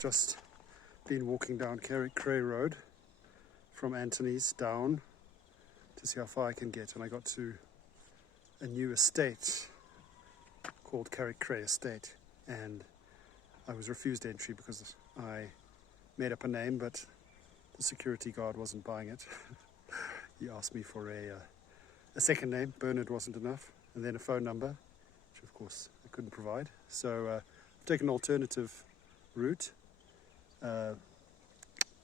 just been walking down Carrick Creagh Road from Anthony's down to see how far I can get, and I got to a new estate called Carrick Creagh Estate, and I was refused entry because I made up a name, but the security guard wasn't buying it. He asked me for a second name. Bernard wasn't enough, and then a phone number, which of course I couldn't provide. So I've taken an alternative route.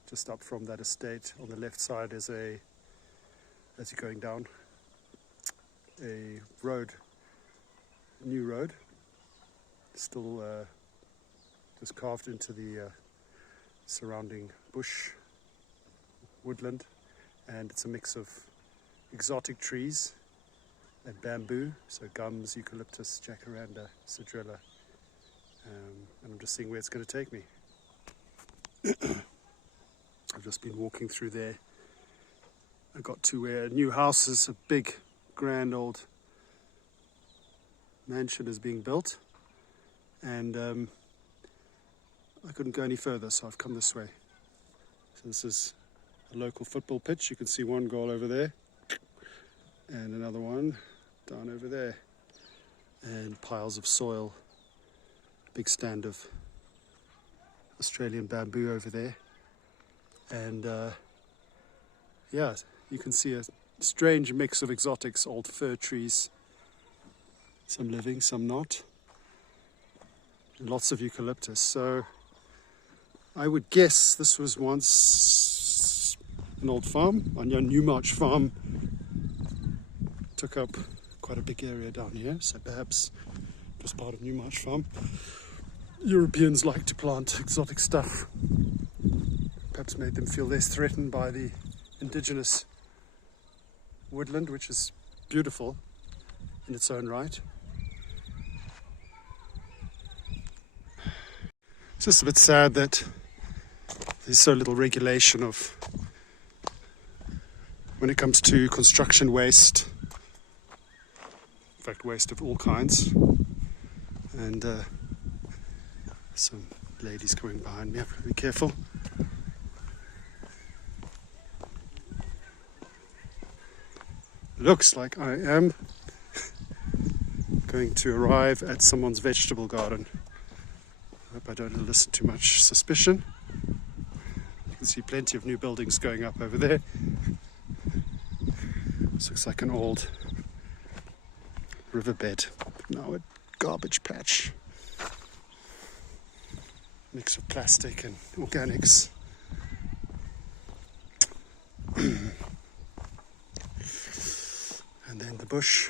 Just up from that estate on the left side is as you're going down, a road, a new road, still just carved into the surrounding bush, woodland, and it's a mix of exotic trees and bamboo, so gums, eucalyptus, jacaranda, cedrela, and I'm just seeing where it's going to take me. I've just been walking through there. I got to where a new house is, a big, grand old mansion is being built, and I couldn't go any further, so I've come this way. So this is a local football pitch. You can see one goal over there, and another one down over there, and piles of soil, big stand of Australian bamboo over there, and yeah, you can see a strange mix of exotics, old fir trees, some living, some not, and lots of eucalyptus. So I would guess this was once an old farm. On your Newmarch farm took up quite a big area down here, so perhaps it was part of Newmarch farm. Europeans like to plant exotic stuff, perhaps made them feel less threatened by the indigenous woodland, which is beautiful in its own right. It's just a bit sad that there's so little regulation of when it comes to construction waste, in fact waste of all kinds, and some ladies coming behind me. I have to be careful. Looks like I am going to arrive at someone's vegetable garden. I hope I don't elicit too much suspicion. You can see plenty of new buildings going up over there. This looks like an old riverbed, now a garbage patch. Mix of plastic and organics. And then the bush,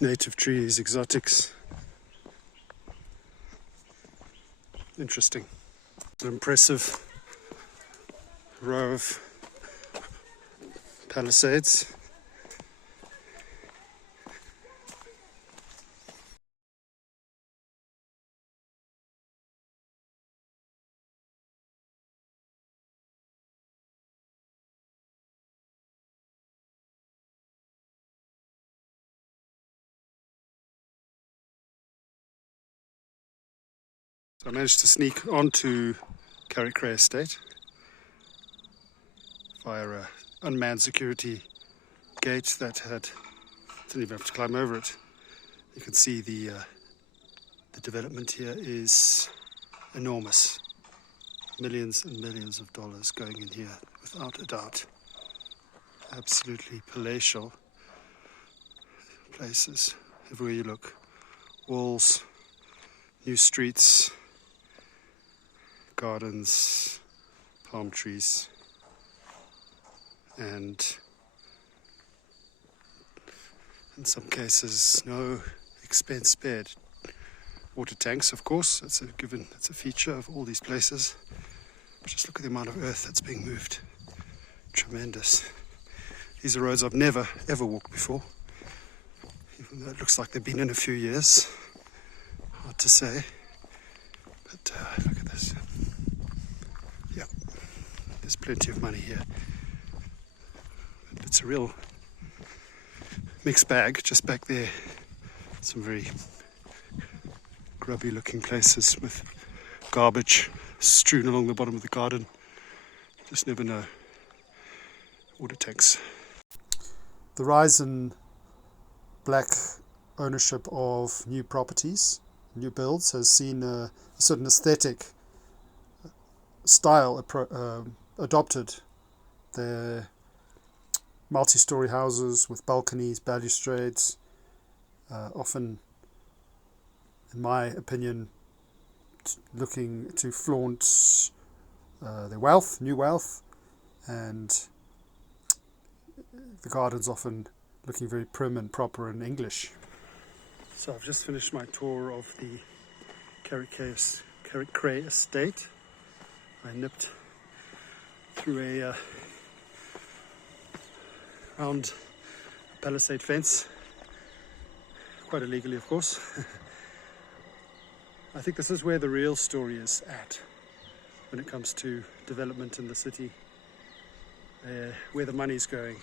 native trees, exotics. Interesting. An impressive row of palisades. So I managed to sneak onto Carrick Creagh Estate via an unmanned security gate that didn't even have to climb over it. You can see the development here is enormous. Millions and millions of dollars going in here, without a doubt. Absolutely palatial places everywhere you look. Walls, new streets, gardens, palm trees, and in some cases no expense spared. Water tanks, of course, that's a feature of all these places. But just look at the amount of earth that's being moved. Tremendous. These are roads I've never ever walked before, even though it looks like they've been in a few years. Hard to say, but look at this. Yeah, there's plenty of money here. It's a real mixed bag. Just back there, some very grubby looking places with garbage strewn along the bottom of the garden. Just never know. Water tanks. The rise in black ownership of new properties, new builds, has seen a certain aesthetic style adopted. They're multi-story houses with balconies, balustrades, often, in my opinion, looking to flaunt their wealth, new wealth, and the garden's often looking very prim and proper and English. So I've just finished my tour of the Carrick Creagh Estate. I nipped through a round palisade fence, quite illegally of course. I think this is where the real story is at when it comes to development in the city, where the money's going.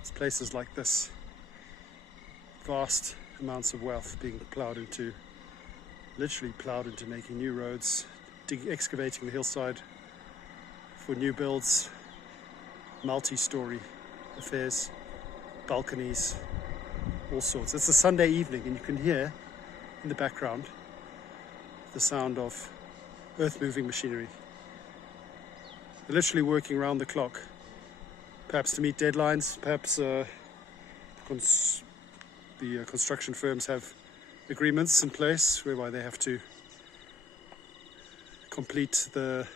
It's places like this, vast amounts of wealth being literally ploughed into making new roads, excavating the hillside for new builds, multi-story affairs, balconies, all sorts. It's a Sunday evening and you can hear in the background the sound of earth-moving machinery. They're literally working round the clock, perhaps to meet deadlines, perhaps the construction firms have agreements in place whereby they have to complete the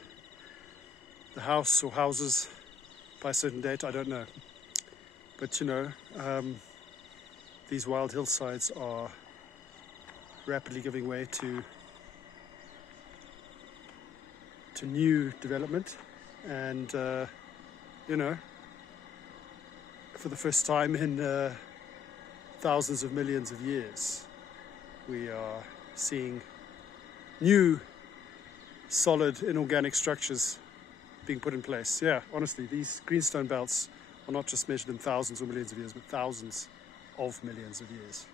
house or houses by a certain date. I don't know. But these wild hillsides are rapidly giving way to new development, and for the first time in thousands of millions of years, we are seeing new solid inorganic structures being put in place. Yeah, honestly, these greenstone belts are not just measured in thousands or millions of years, but thousands of millions of years.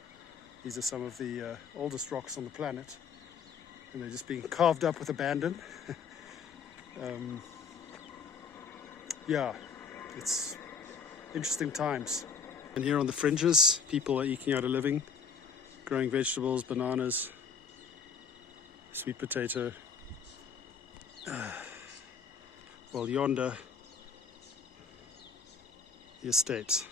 These are some of the oldest rocks on the planet, and they're just being carved up with abandon. Yeah, it's interesting times. And here on the fringes, people are eking out a living, growing vegetables, bananas, sweet potato. Well, yonder, the estate.